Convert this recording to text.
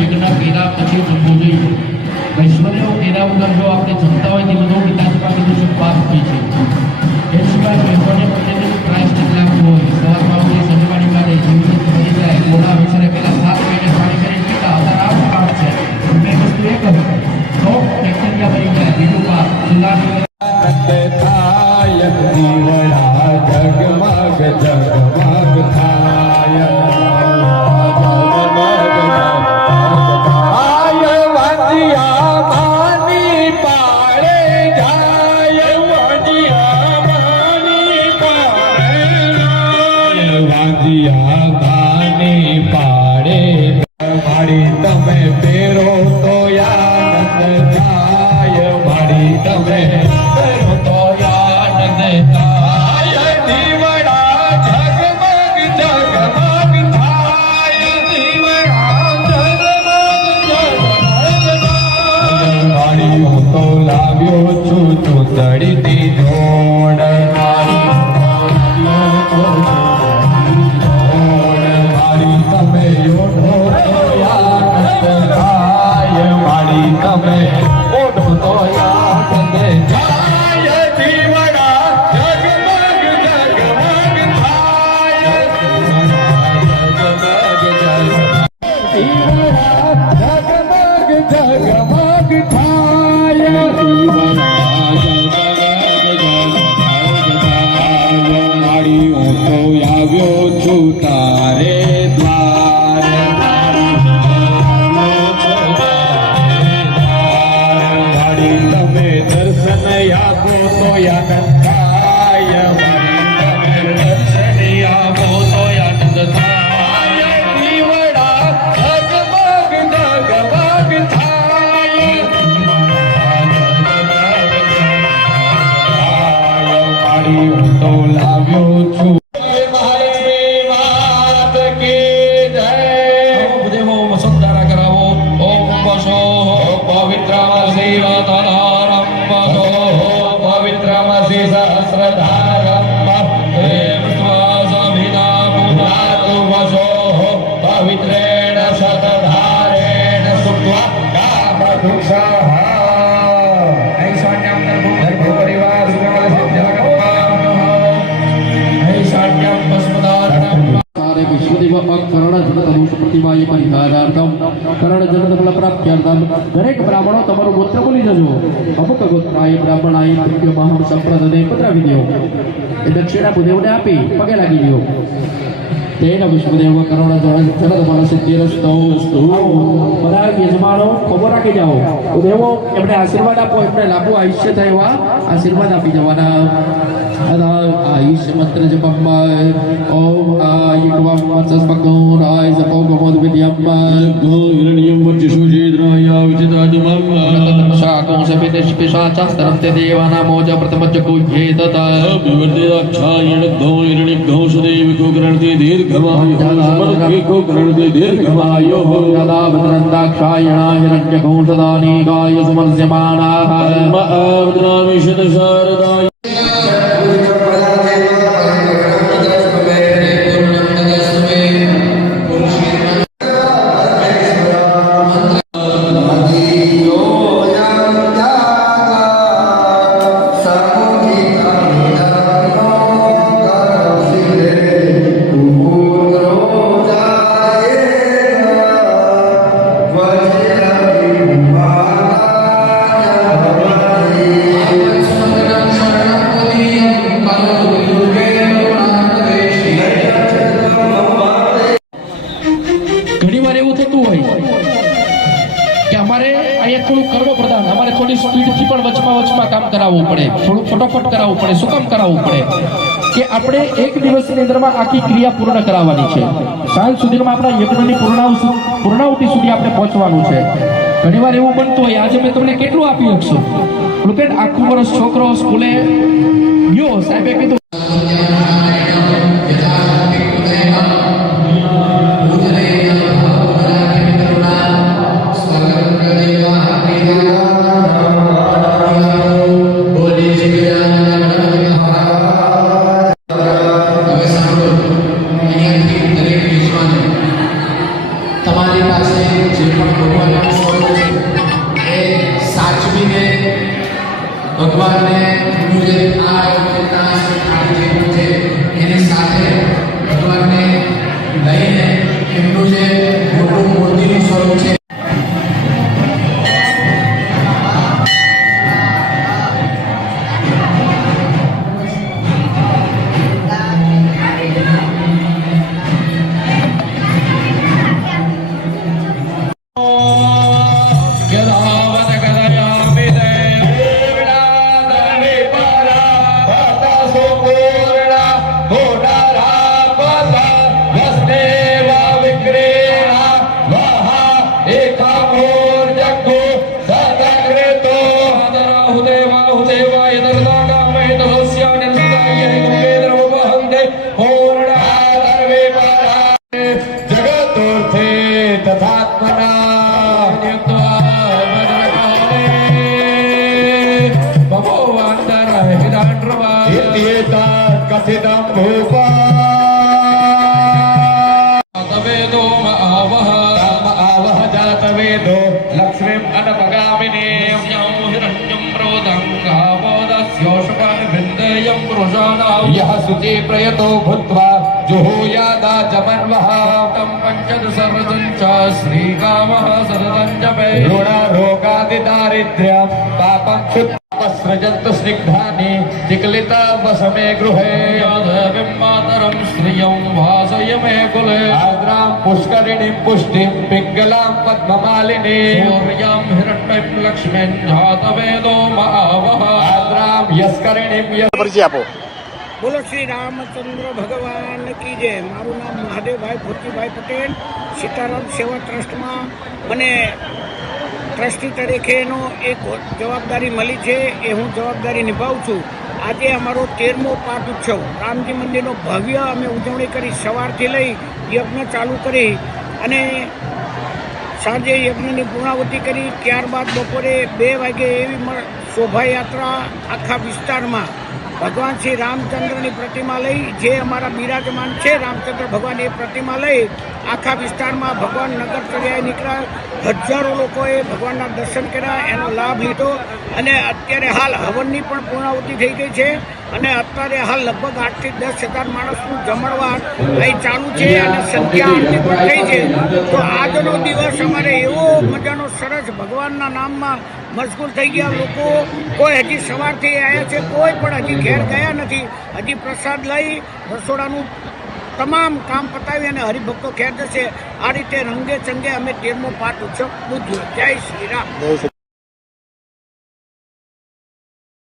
યજ્ઞ કર્યા પછી જમવું જોઈએ. વૈશ્વર્ય કર્યા વગર જો આપણે જમતા હોય તે બધું પિતાજીમાં કીધું છે પાપ થાય છે. એ સિવાય વૈશ્વર્ય પ્રત્યેનું પ્રાયશ્ચિત લાગતું હોય. સવારમાં ઉઠી શનિવારી માટે જીવન મરી જાય મોડા વિચારે પહેલા 7 મહિને પાણી કરી પીતા અત્યારે આવું કામ છે. મેં વસ્તુ એ કહું તો બેક્ટેરિયા મરી જાય. બીજું પાપ ચૂલાની થાય દીવડા જગમગ જગમગ થાય વાંજિયા માની પાડે જાય વાંજિયા માની પાડે મારી તમે તેરો તો આનંદ થાય મારી તમે ચૂંદડીની જોડ મારી તમે ઓઢો તો યાદ થાય મારી તમે ઓઢો તો યાદ થાય દીવડા જગમગ જગમગ થાય દીવડા જગમગ જગમગ થાય આવ્યો છું તારે દ્વારે તમે દર્શન આપો તો આનંદ થાય તમે દર્શન આપો તો આનંદ થાય દીવડા જગમગ જગમગ થાય હું તો લાવ્યો છું દરેક બ્રાહ્મણો તમારું ગોત્ર બોલી જજો. અમુક ગોત્રાય બ્રાહ્મણાય મહામ સંપ્રદાય પધરાવી દો. એ દક્ષિણા ભૂદેવને આપી પગે લાગી દો. તેન વિષ્ણુદેવ કરુણ જનદ મનસિદ્ધિરસ્તો બધા યજમાનો ખબર રાખી જાઓ. દેવો એમને આશીર્વાદ આપો, એમને લાંબુ આયુષ્ય થાય એવા આશીર્વાદ આપી જવાના. આયુષ્ય મંત્ર જપમ ઓમ આયુષ્યમ વત્સસ્પકોરાય જપો ગમોદ વિદ્યમ હિરણ્યમ વચ્ચસુજીદ્રાય વિચિતાજમમ શાકં સપિતસ્પિશાચસ્તરં તે દેવાના મોજ પ્રથમચ કુજ્યે તતા વિવર્તિદાક્ષાયણ ગૌ હિરણ્ય ગૌ સુદેવિકો ગ્રણતિ દીર્ઘમાયો સમર્પિકો ગ્રણતિ દીર્ઘમાયો યદા ભદ્રંદાક્ષાયણ હિરણ્ય ગૌ સદાની ગાય સમર્સ્યમાનાઃ મહાવદ્રામિ શતશારદાય કામ કરાવવું પડે, થોડું ફટાફટ કરાવવું પડે. શું કામ કરાવવું પડે કે આપણે એક દિવસની અંદરમાં આખી ક્રિયા પૂર્ણ કરાવવાની છે. સાંજ સુધીમાં આપણા યજ્ઞની પૂર્ણાહુતિ સુધી આપણે પહોંચવાનું છે. ઘણીવાર એવું બનતું હોય આજે મેં તમને કેટલું આપી શકશું, આખું વર્ષ છોકરો સ્કૂલે ગયો, સાહેબે કીધું તમારી પાસે જે પણ ભગવાનને એમનું જે આ છે એની સાથે ભગવાનને લઈને એમનું જે મોટું મૂર્તિનું સ્વરૂપ છે कथितं भूपा तवेदो आवह आवह जातवेदो लक्ष्मीम् अनपगामिनीं यं हिरण्यं प्रोदं गावोदस्योषपान् विन्देयं पुरुषाणां यः शुचि प्रयतो भूत्वा जुहूयादा जमन्वः तं पञ्चदशरजं च श्रीकामः सततं जपे ऋणरोगादिदारिद्र्यं पापं क्षुत्पसृजन्तु स्निग्धानि चिक्लिता वसमे गृहे देवीं मातरं श्रियं वासय मे कुले आर्द्रां पुष्करिणीं पुष्टिं पिङ्गलां पद्ममालिनीं सूर्यां हिरण्यं लक्ष्मीं जातवेदो आवह आर्द्रां यस्करिणीं પરિચય આપો. બોલો શ્રી રામચંદ્ર ભગવાન કી જય. મારું નામ મહાદેવભાઈ ભૂતિભાઈ પટેલ. સીતારામ સેવા ટ્રસ્ટમાં મને ટ્રસ્ટી તરીકેનો એક જવાબદારી મળી છે, એ હું જવાબદારી નિભાવું છું. આજે અમારો 13મો પાઠ ઉત્સવ રામજી મંદિરનો ભવ્ય અમે ઉજવણી કરી. સવારથી લઈ યજ્ઞ ચાલુ કરી અને સાંજે યજ્ઞની પૂર્ણાવૃત્તિ કરી. ત્યારબાદ બપોરે 2 વાગે એવી શોભાયાત્રા આખા વિસ્તારમાં ભગવાન શ્રી રામચંદ્રની પ્રતિમા લઈ, જે અમારા બિરાજમાન છે રામચંદ્ર ભગવાન, એ પ્રતિમા લઈ આખા વિસ્તારમાં ભગવાન નગર ચર્યાએ નીકળ્યા. હજારો લોકોએ ભગવાનના દર્શન કર્યા, એનો લાભ લીધો. અને અત્યારે હાલ હવનની પણ પૂર્ણાહુતિ થઈ ગઈ છે અને અત્યારે હાલ લગભગ 8 થી 10,000 માણસનું જમણવાર અહીં ચાલુ છે અને સંધ્યા આરતી પણ થઈ છે. તો આજનો દિવસ અમારે એવો મજાનો સરસ ભગવાનના નામમાં મશગુલ થઈ ગયા લોકો. કોઈ હજી સવારથી આવ્યા છે, કોઈ પણ હજી ઘેર ગયા નથી. હજી પ્રસાદ લઈ રસોડાનું તમામ કામ પતાવી અને હરિભક્તો ઘેર જશે. આ રીતે રંગે ચંગે અમે 13મો પાઠ ઉત્સવ પૂજ્યો. જય શ્રી રામ.